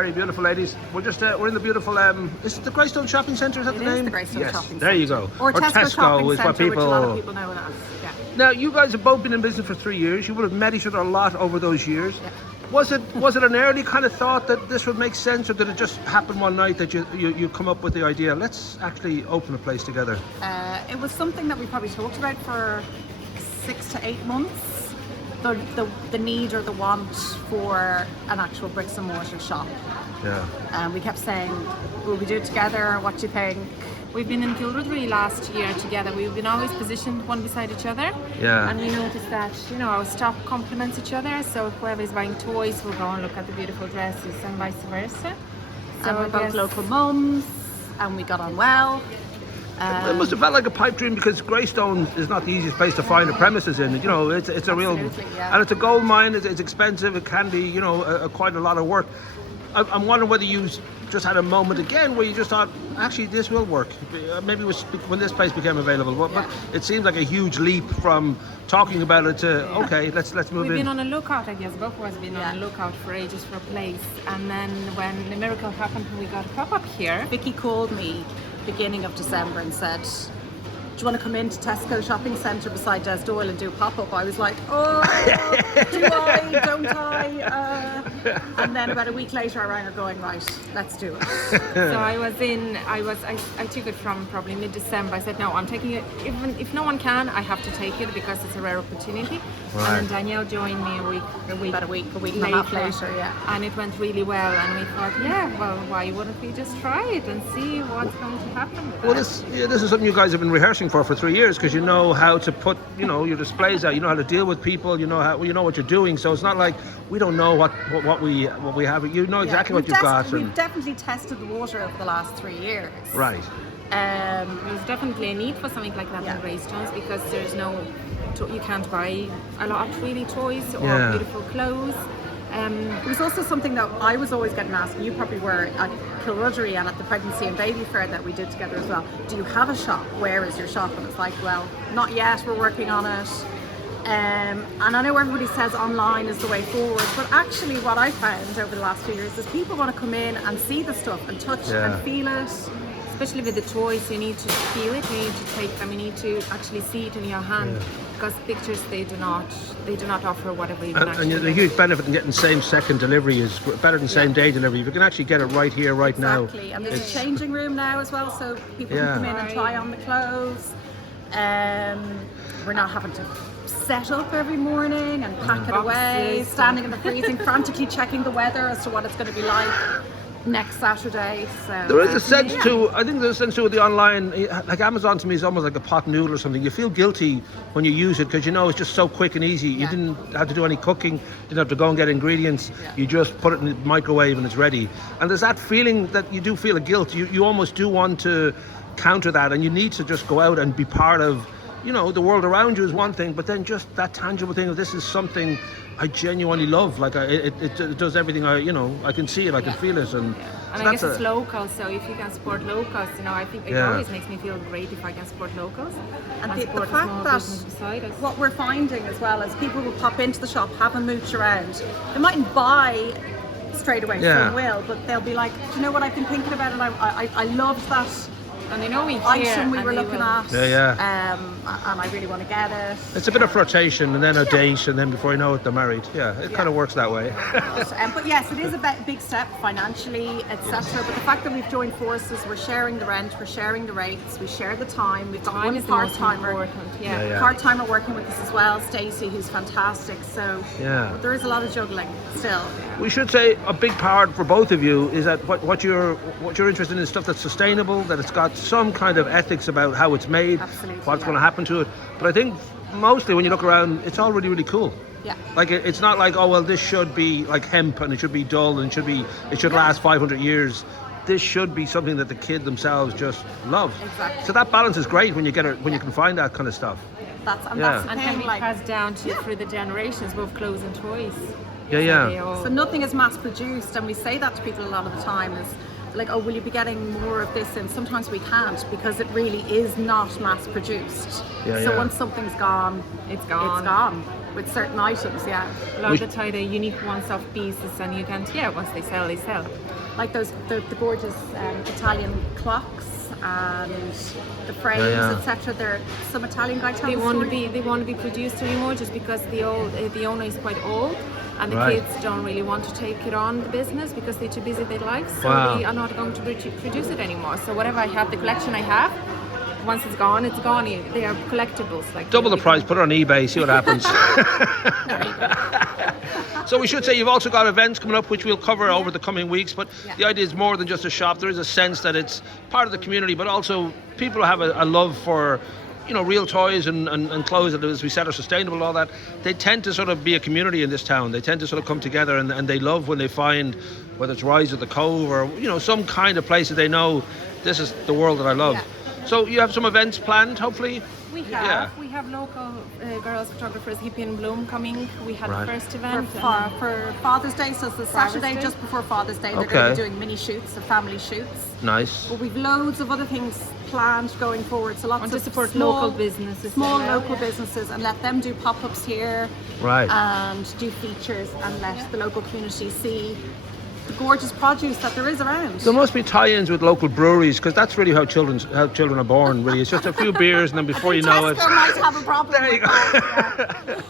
Very beautiful, ladies. We're just we're in the beautiful is it the Greystone Shopping Centre? Is that the name? It is the Greystone Shopping Centre. There you go. Or Tesco Shopping is what Centre, people. which a lot of people know it as. Yeah. Now, you guys have both been in business for 3 years. You would have met each other a lot over those years. Yeah. Was it an early kind of thought that this would make sense, or did it just happen one night that you come up with the idea, let's actually open a place together? It was something that we probably talked about for 6 to 8 months. The need or the want for an actual bricks and mortar shop. Yeah. We kept saying, will we do it together? What do you think? We've been in Kilrudry last year together. We've been always positioned one beside each other. Yeah. And we noticed that, our stock complements each other. So if whoever's buying toys, we'll go and look at the beautiful dresses and vice versa. So we're both local mums and we got on well. It must have felt like a pipe dream, because Greystone is not the easiest place to find the premises in. It's a real, yeah. and it's a gold mine. It's expensive. It can be, quite a lot of work. I'm wondering whether you just had a moment again where you just thought, actually, this will work. Maybe it was when this place became available. But it seems like a huge leap from talking about it to, okay, let's move in. We've been on a lookout, I guess. Both of us have been on a lookout for ages for a place. And then when the miracle happened, we got a pop-up here. Vicky called me beginning of December and said, do you want to come into Tesco Shopping Centre beside Des Doyle and do a pop-up? I was like, oh, do I, don't I? And then about a week later I rang her going, right, let's do it. So I took it from probably mid-December. I said, no, I'm taking it. Even if no one can, I have to take it because it's a rare opportunity. Right. And then Danielle joined me About a week and later. a half later, yeah. And it went really well. And we thought, well, why wouldn't we just try it and see what's going to happen with Well, that? this is something you guys have been rehearsing for 3 years, because you know how to put your displays out, you know how to deal with people, you know what you're doing. So it's not like we don't know what we have. You know exactly what you've got. We've definitely tested the water over the last 3 years. Right. There's definitely a need for something like that in Greystones, because you can't buy a lot of really toys or beautiful clothes. It was also something that I was always getting asked, and you probably were at Kilrudry and at the pregnancy and baby fair that we did together as well. Do you have a shop? Where is your shop? And it's like, well, not yet, we're working on it. And I know everybody says online is the way forward, but actually what I found over the last few years is people want to come in and see the stuff and touch and feel it. Especially with the toys, you need to feel it, you need to take them, you need to actually see it in your hand, because pictures they do not offer whatever you can actually And the huge benefit in getting second delivery is better than same day delivery. You can actually get it right here, right now. Exactly, and there's a changing room now as well, so people can come in and try on the clothes. We're not having to set up every morning and pack it away, standing in the freezing, frantically checking the weather as to what it's going to be like next Saturday. So there is a sense to, I think there's a sense to the online, like Amazon to me is almost like a pot noodle or something. You feel guilty when you use it, because it's just so quick and easy. You didn't have to do any cooking, didn't have to go and get ingredients. You just put it in the microwave and it's ready. And there's that feeling that you do feel a guilt. You almost do want to counter that, and you need to just go out and be part of, the world around you is one thing, but then just that tangible thing of this is something I genuinely love. Like it does everything. I can see it, I can feel it, and so I guess it's local. So if you can support locals, I think it always makes me feel great if I can support locals. And the fact that what we're finding as well is people will pop into the shop, have a mooch around. They mightn't buy straight away from Will, but they'll be like, do you know what I've been thinking about, and I loved that. And they know we item we were looking at. And I really want to get it. It's a bit of flirtation, and then a date, and then before you know it, they're married. It kind of works that way. But yes, it is a big step financially, etc. But the fact that we've joined forces, we're sharing the rent, we're sharing the rates, we share the time. We've got one part-timer. Part-timer working with us as well, Stacey, who's fantastic. So there is a lot of juggling still. We should say a big part for both of you is that what you're interested in is stuff that's sustainable, that it's got some kind of ethics about how it's made, what's going to happen to it. But I think mostly when you look around, it's all really, really cool. Yeah. Like it's not like, oh well, this should be like hemp and it should be dull and it should last 500 years. This should be something that the kid themselves just love. Exactly. So that balance is great when you get it, when you can find that kind of stuff. That's the and thing, it passed down through the generations, both clothes and toys. So nothing is mass produced, and we say that to people a lot of the time is like, oh, will you be getting more of this? And sometimes we can't, because it really is not mass produced. So once something's gone, it's gone. It's gone. with certain items. Yeah, A lot of the time they're unique one-off pieces, and you can't. Yeah, once they sell, they sell. like those the gorgeous Italian clocks and the frames, Yeah. etc. There, some Italian guy telling They the want to story. be produced anymore just because the owner is quite old, and the Right. kids don't really want to take it on the business because they're too busy with their lives, so Wow. they are not going to produce it anymore. So whatever I have, the collection I have, once it's gone, it's gone. They are collectibles. Like Double the you price, can- put it on eBay, see what happens. So we should say you've also got events coming up which we'll cover over the coming weeks, but Yeah. the idea is more than just a shop. There is a sense that it's part of the community, but also people have a love for, you know, real toys and clothes that, as we said, are sustainable and all that. They tend to sort of be a community in this town. They tend to sort of come together, and they love when they find, whether it's Rise of the Cove or, you know, some kind of place that they know this is the world that I love. Yeah. So you have some events planned, hopefully? We have local girls photographers, Hippie and Bloom, coming. We had Right. the first For, event. for Father's Day, so it's the Saturday Day. just before Father's Day. They're Okay. going to be doing mini shoots, so family shoots. Nice. But we've loads of other things planned going forward. So lots Want to of support small, local businesses small as well. local businesses, and let them do pop-ups here, Right. and do features, and let the local community see the gorgeous produce that there is around. There must be tie-ins with local breweries, because that's really how children are born. Really, it's just a few beers, and then before you know it, Tesco might have a problem There you with that. Yeah.